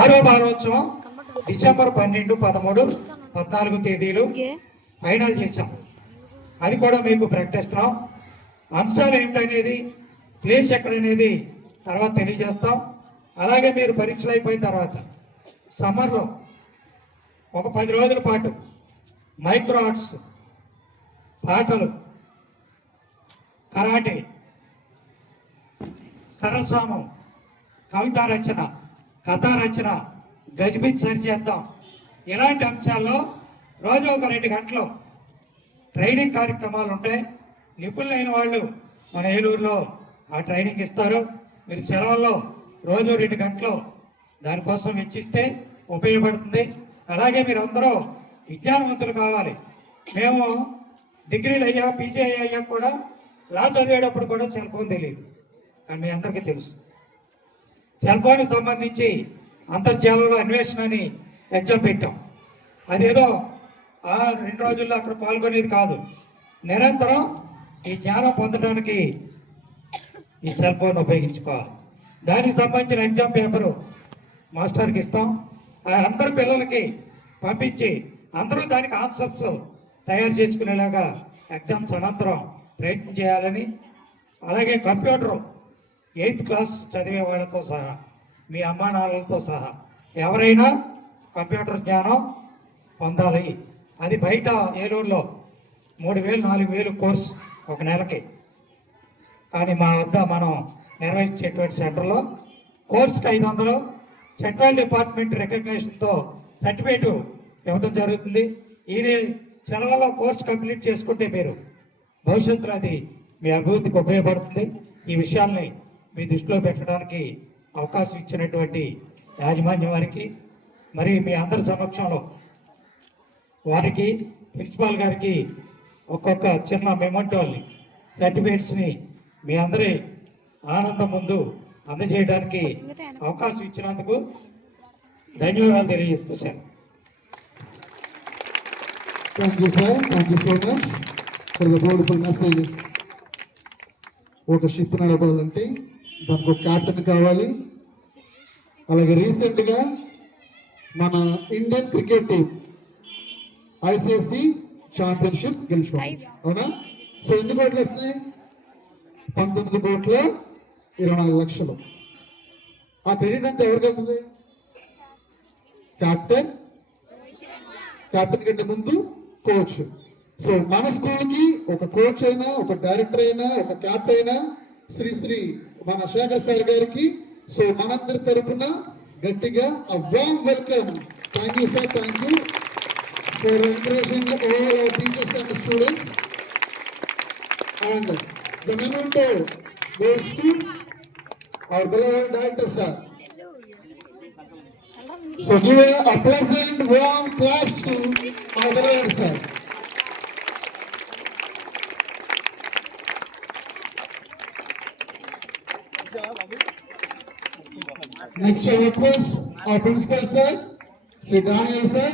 ఆరో వారోత్సవం డిసెంబర్ 12, 13, 14 తేదీలు ఫైనల్ చేశాం. అది కూడా మీకు ప్రకటిస్తున్నాం. అంశాలు ఏమిటనేది, ప్లేస్ ఎక్కడనేది తర్వాత తెలియజేస్తాం. అలాగే మీరు పరీక్షలు అయిపోయిన తర్వాత సమ్మర్లో ఒక 10 రోజుల పాటు మైక్రో ఆర్ట్స్, పాటలు, కరాటే, కరసామం, కవితా రచన, కథా రచన, గజిబిజ్ సరి చేద్దాం. ఇలాంటి అంశాల్లో రోజు ఒక 2 గంటలు ట్రైనింగ్ కార్యక్రమాలు ఉంటాయి. నిపుణులైన వాళ్ళు మన ఏలూరులో ఆ ట్రైనింగ్ ఇస్తారు. మీరు సెలవుల్లో రోజు 2 గంటలు దానికోసం వెచ్చిస్తే ఉపయోగపడుతుంది. అలాగే మీరు అందరూ విజ్ఞానవంతులు కావాలి. మేము డిగ్రీలు అయ్యా, పీజీ అయ్యా కూడా లా చదివేటప్పుడు కూడా సెల్ ఫోన్ తెలియదు, కానీ మీ అందరికీ తెలుసు. సెల్ ఫోన్కి సంబంధించి అంతర్జాలంలో అన్వేషణ అని ఎగ్జామ్ పెట్టాం. అదేదో ఆ 2 రోజుల్లో అక్కడ పాల్గొనేది కాదు. నిరంతరం ఈ జ్ఞానం పొందడానికి ఈ సెల్ ఫోన్ ఉపయోగించుకోవాలి. దానికి సంబంధించిన ఎగ్జామ్ పేపరు మాస్టర్కి ఇస్తాం. అందరు పిల్లలకి పంపించి అందరూ దానికి ఆన్సర్స్ తయారు చేసుకునేలాగా ఎగ్జామ్స్ అనంతరం ప్రయత్నం చేయాలని, అలాగే కంప్యూటర్ 8th క్లాస్ చదివే వాళ్ళతో సహా, మీ అమ్మా నాన్నలతో సహా ఎవరైనా కంప్యూటర్ జ్ఞానం పొందాలి. అది బయట ఏలూరులో 3,000, 4,000 కోర్స్ ఒక నెలకి. కానీ మా వద్ద మనం నిర్వహించేటువంటి సెంటర్లో కోర్సుకి 500 సెంట్రల్ డిపార్ట్మెంట్ రికగ్నేషన్తో సర్టిఫికేట్ ఇవ్వడం జరుగుతుంది. ఈ సెలవుల్లో కోర్సు కంప్లీట్ చేసుకుంటే మీరు భవిష్యత్తులో అది మీ అభివృద్ధికి ఉపయోగపడుతుంది. ఈ విషయాల్ని మీ దృష్టిలో పెట్టడానికి అవకాశం ఇచ్చినటువంటి యాజమాన్యం వారికి, మరి మీ అందరి సమక్షంలో వారికి, ప్రిన్సిపాల్ గారికి ఒక్కొక్క చిన్న మెమోటోల్ని, సర్టిఫికేట్స్ని మీ అందరి ఆనందం ముందు అందజేయడానికి అవకాశం ఇచ్చినందుకు ధన్యవాదాలు తెలియజేస్తూ sir. Thank you, sir. Thank you so much for the beautiful messages. ఒక షిప్ నడపాలంటే దానికి ఒక క్యాప్టెన్ కావాలి. అలాగే రీసెంట్గా మన Indian cricket team ICC championship గెలుచుకోవాలి, అవునా? సో ఎన్ని కోట్లు వస్తాయి? 19,24 లక్షలు. ఆ క్రెడిట్ అంతా ఎవరికి వెళ్తుంది? క్యాప్టెన్ కంటే ముందు కోచ్. సో మన స్కూల్కి ఒక కోచ్ అయినా, ఒక డైరెక్టర్ అయినా, ఒక క్యాప్టెన్ అయినా శ్రీ మన శేఖర్ సార్ గారికి సో మనందరి తరఫున గట్టిగా warm welcome. Thank you sir, thank you for encouraging all our teachers and students. And the memento goes to our beloved director sir. So give a pleasant warm claps to our beloved sir. Next I request our principal sir, Sri Daniel sir.